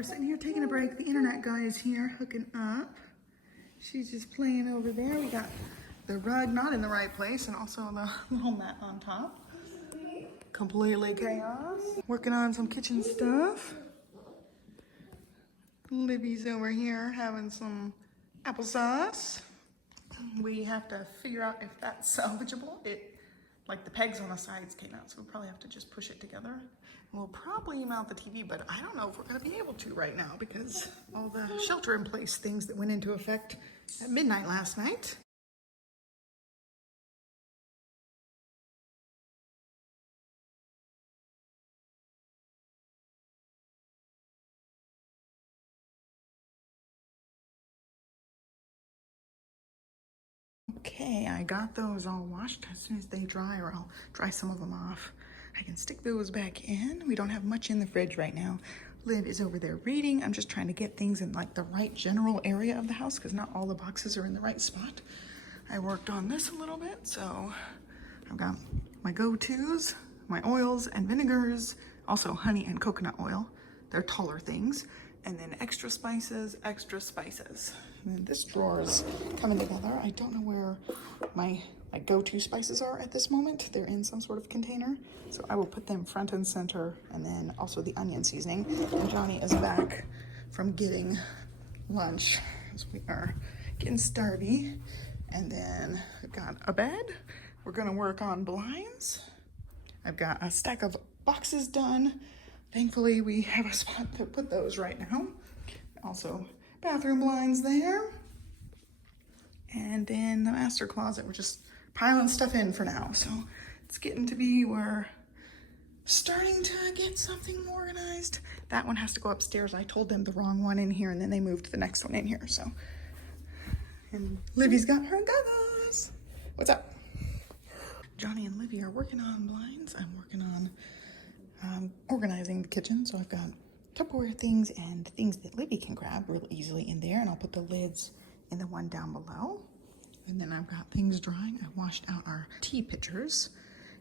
We're sitting here taking a break. The internet guy is here hooking up. She's just playing over there. We got the rug not in the right place and also the little mat on top. Completely chaos. Working on some kitchen stuff. Libby's over here having some applesauce. We have to figure out if that's salvageable. Like the pegs on the sides came out, so we'll probably have to just push it together. We'll probably mount the TV, but I don't know if we're gonna be able to right now because all the shelter in place things that went into effect at midnight last night. Okay, I got those all washed. As soon as they dry, or I'll dry some of them off, I can stick those back in. We don't have much in the fridge right now. Liv is over there reading. I'm just trying to get things in like the right general area of the house because not all the boxes are in the right spot. I worked on this a little bit, so I've got my go-tos, my oils and vinegars, also honey and coconut oil. They're taller things. And then extra spices, extra spices. And then this drawer is coming together. I don't know where my go-to spices are at this moment. They're in some sort of container. So I will put them front and center, and then also the onion seasoning. And Johnny is back from getting lunch as we are getting starvy. And then I've got a bed. We're gonna work on blinds. I've got a stack of boxes done. Thankfully, we have a spot to put those right now. Also, bathroom blinds there. And in the master closet, we're just piling stuff in for now. So it's getting to be we're starting to get something organized. That one has to go upstairs. I told them the wrong one in here, and then they moved the next one in here. So, and Livy's got her goggles. What's up? Johnny and Livy are working on blinds. I'm working on organizing the kitchen. So I've got Tupperware things and things that Livy can grab real easily in there, and I'll put the lids in the one down below. And then I've got things drying. I washed out our tea pitchers.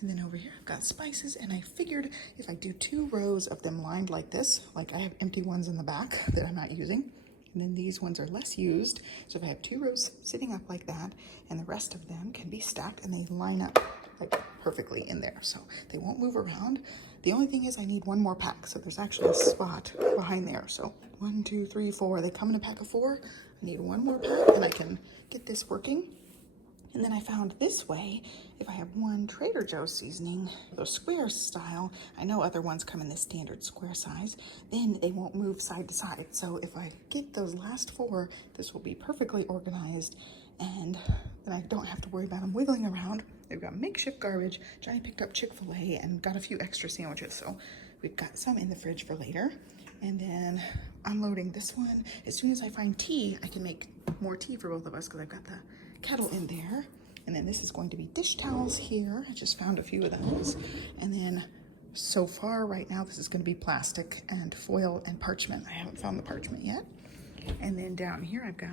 And then over here I've got spices, and I figured if I do 2 rows of them lined like this, like I have empty ones in the back that I'm not using, and then these ones are less used. So if I have 2 rows sitting up like that, and the rest of them can be stacked and they line up like perfectly in there, so they won't move around. The only thing is I need 1 more pack, so there's actually a spot behind there. So 1, 2, 3, 4, they come in a pack of 4. I need 1 more pack and I can get this working. And then I found this way, if I have 1 Trader Joe's seasoning, those square style, I know other ones come in the standard square size, then they won't move side to side. So if I get those last 4, this will be perfectly organized, and then I don't have to worry about them wiggling around. They've got makeshift garbage. Johnny picked up Chick-fil-A and got a few extra sandwiches, so we've got some in the fridge for later. And then unloading this one. As soon as I find tea, I can make more tea for both of us because I've got the kettle in there. And then this is going to be dish towels here. I just found a few of those. And then so far right now, this is going to be plastic and foil and parchment. I haven't found the parchment yet. And then down here, I've got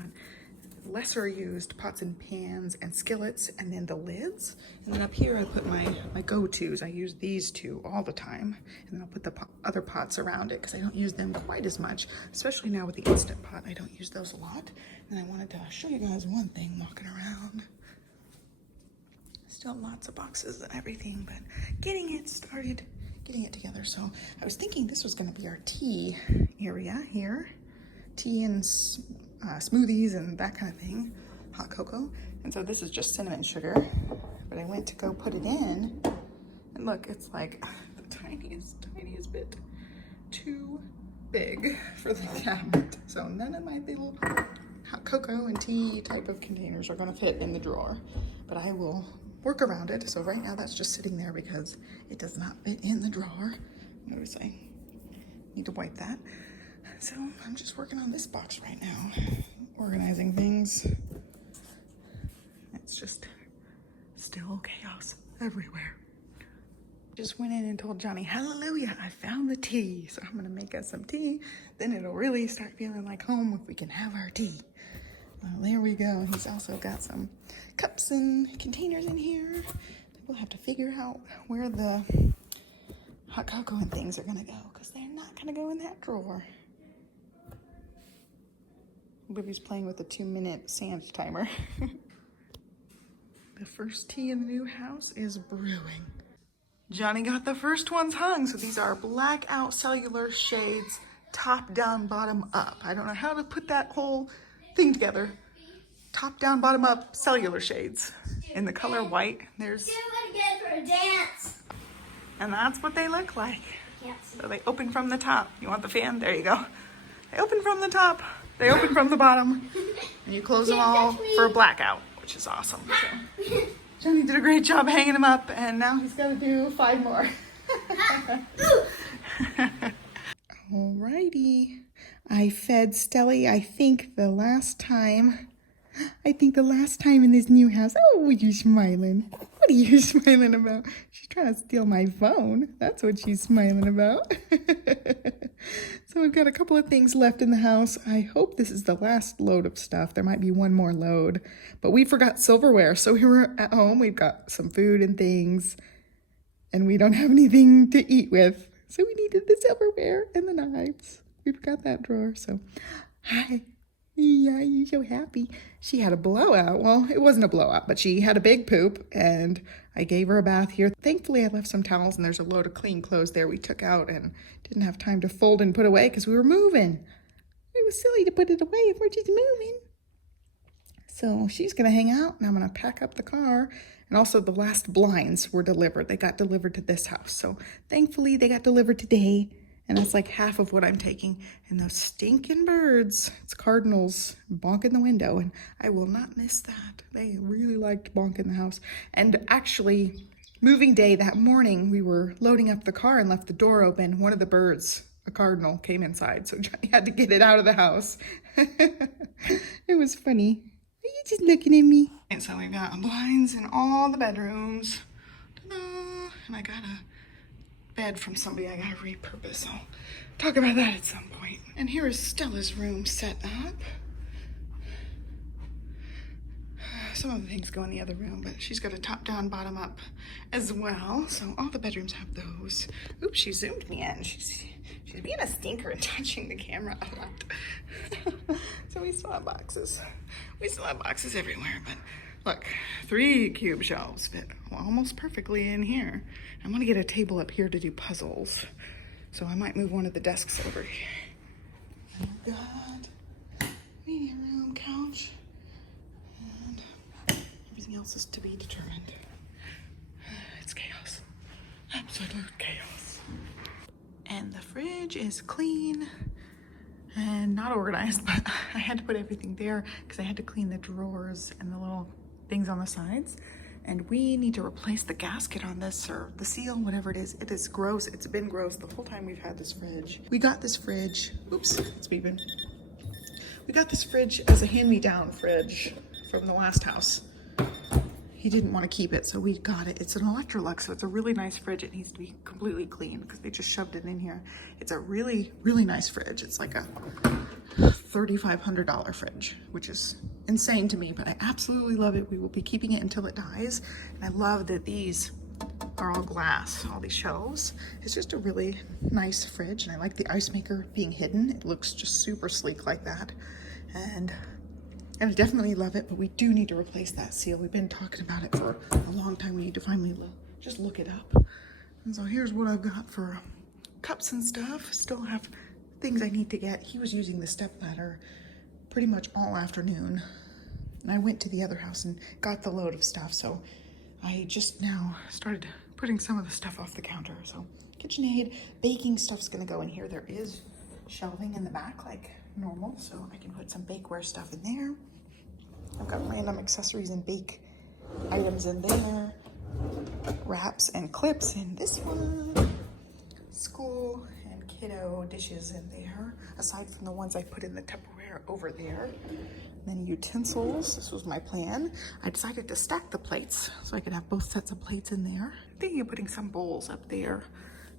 lesser used pots and pans and skillets, and then the lids. And then up here I put my go-tos. I use these 2 all the time, and then I'll put the other pots around it because I don't use them quite as much, especially now with the Instant Pot. I don't use those a lot. And I wanted to show you guys one thing walking around. Still lots of boxes and everything, but getting it started, getting it together. So I was thinking this was going to be our tea area here. Tea and smoothies and that kind of thing, hot cocoa. And so this is just cinnamon sugar, but I went to go put it in, and look, it's like the tiniest bit too big for the cabinet. So none of my little hot cocoa and tea type of containers are gonna fit in the drawer, but I will work around it. So right now that's just sitting there because it does not fit in the drawer. Notice I need to wipe that. So I'm just working on this box right now, organizing things. It's just still chaos everywhere. Just went in and told Johnny, hallelujah, I found the tea. So I'm gonna make us some tea. Then it'll really start feeling like home if we can have our tea. Well, there we go. He's also got some cups and containers in here. We'll have to figure out where the hot cocoa and things are gonna go because they're not gonna go in that drawer. Olivia's playing with a 2-minute sand timer. The first tea in the new house is brewing. Johnny got the first ones hung. So these are blackout cellular shades, top down, bottom up. I don't know how to put that whole thing together. Top down, bottom up cellular shades in the color white. There's for a dance. And that's what they look like. So they open from the top. You want the fan? There you go. They open from the top. They open from the bottom. And you close them all for a blackout, which is awesome. So Johnny did a great job hanging them up, and now he's got to do 5 more. Alrighty. I fed Stella, I think the last time in this new house. Oh, are you smiling? What are you smiling about? She's trying to steal my phone. That's what she's smiling about. So we've got a couple of things left in the house. I hope this is the last load of stuff. There might be one more load, but we forgot silverware. So we were at home. We've got some food and things, and we don't have anything to eat with. So we needed the silverware and the knives. We forgot that drawer. So, hi. Yeah, you're so happy. She had a blowout. Well, it wasn't a blowout, but she had a big poop, and I gave her a bath here. Thankfully, I left some towels, and there's a load of clean clothes there we took out and didn't have time to fold and put away because we were moving. It was silly to put it away if we're just moving. So she's going to hang out, and I'm going to pack up the car. And also the last blinds were delivered. They got delivered to this house. So thankfully, they got delivered today. And that's like half of what I'm taking. And those stinking birds, it's cardinals bonking the window. And I will not miss that. They really liked bonking the house. And actually, moving day that morning, we were loading up the car and left the door open. One of the birds, a cardinal, came inside. So Johnny had to get it out of the house. It was funny. Are you just looking at me? And so we've got blinds in all the bedrooms. Ta-da! And I got a bed from somebody I gotta repurpose. I'll talk about that at some point. And here is Stella's room set up. Some of the things go in the other room, but she's got a top down, bottom up as well. So all the bedrooms have those. Oops, she zoomed me in. She's being a stinker and touching the camera a lot. So we still have boxes. We still have boxes everywhere, but look, 3 cube shelves fit almost perfectly in here. I'm gonna get a table up here to do puzzles. So I might move one of the desks over here. And we've got media room, couch, and everything else is to be determined. It's chaos, absolute chaos. And the fridge is clean and not organized, but I had to put everything there because I had to clean the drawers and the little things on the sides. And we need to replace the gasket on this, or the seal, whatever it is. It is gross. It's been gross the whole time we've had this fridge. We got this fridge, oops, it's beeping. We got this fridge as a hand-me-down fridge from the last house. He didn't want to keep it, so we got it. It's an Electrolux, so it's a really nice fridge. It needs to be completely clean because they just shoved it in here. It's a really, really nice fridge. It's like a $3,500 fridge, which is insane to me, but I absolutely love it. We will be keeping it until it dies. And I love that these are all glass, all these shelves. It's just a really nice fridge, and I like the ice maker being hidden. It looks just super sleek like that. And I definitely love it, but we do need to replace that seal. We've been talking about it for a long time. We need to finally just look it up. And so here's what I've got for cups and stuff. Still have things I need to get. He was using the stepladder pretty much all afternoon. And I went to the other house and got the load of stuff. So I just now started putting some of the stuff off the counter. So KitchenAid, baking stuff's gonna go in here. There is shelving in the back like normal, so I can put some bakeware stuff in there. I've got random accessories and bake items in there. Wraps and clips in this one. School and kiddo dishes in there, aside from the ones I put in the Tupperware over there. And then utensils, this was my plan. I decided to stack the plates so I could have both sets of plates in there. I'm thinking of putting some bowls up there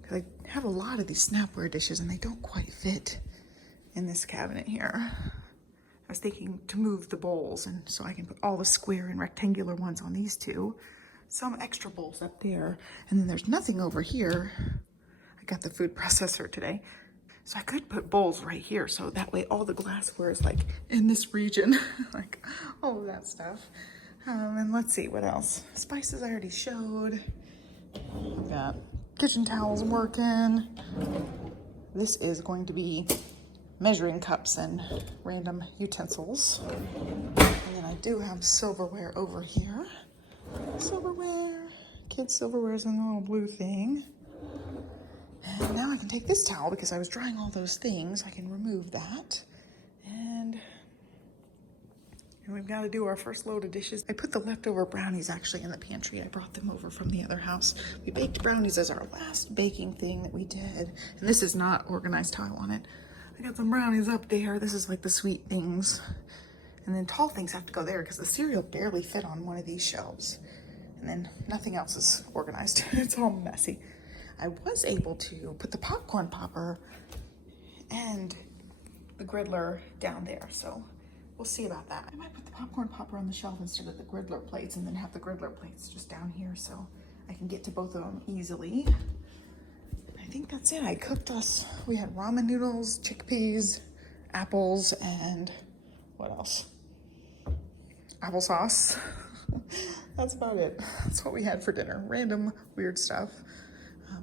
because I have a lot of these Snapware dishes and they don't quite fit in this cabinet here. I was thinking to move the bowls, and so I can put all the square and rectangular ones on these two. Some extra bowls up there, and then there's nothing over here. I got the food processor today. So I could put bowls right here, so that way all the glassware is like in this region, like all of that stuff. And let's see what else. Spices I already showed. We've got kitchen towels working. This is going to be measuring cups and random utensils. And then I do have silverware over here. Silverware, kids' silverware is in the little blue thing. And now I can take this towel because I was drying all those things. I can remove that. And we've got to do our first load of dishes. I put the leftover brownies actually in the pantry. I brought them over from the other house. We baked brownies as our last baking thing that we did. And this is not organized how I want it. I got some brownies up there. This is like the sweet things. And then tall things have to go there because the cereal barely fit on one of these shelves. And then nothing else is organized. It's all messy. I was able to put the popcorn popper and the griddler down there, so we'll see about that. I might put the popcorn popper on the shelf instead of the griddler plates and then have the griddler plates just down here so I can get to both of them easily. I think that's it. I cooked us, we had ramen noodles, chickpeas, apples, and what else? Applesauce. That's about it. That's what we had for dinner. Random weird stuff.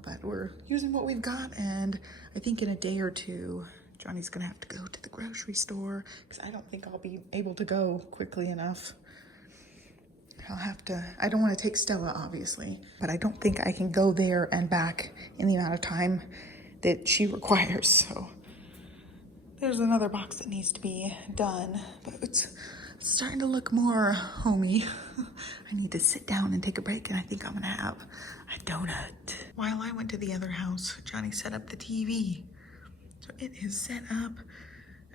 But we're using what we've got, and I think in a day or two, Johnny's gonna have to go to the grocery store because I don't think I'll be able to go quickly enough. I don't want to take Stella, obviously, but I don't think I can go there and back in the amount of time that she requires. So there's another box that needs to be done, but it's starting to look more homey. I need to sit down and take a break, and I think I'm gonna have a donut. While I went to the other house, Johnny set up the TV. So it is set up,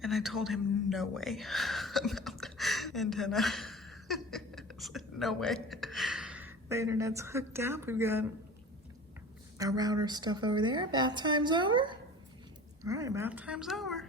and I told him no way. Antenna. No way. The internet's hooked up. We've got our router stuff over there. Bath time's over. All right, bath time's over.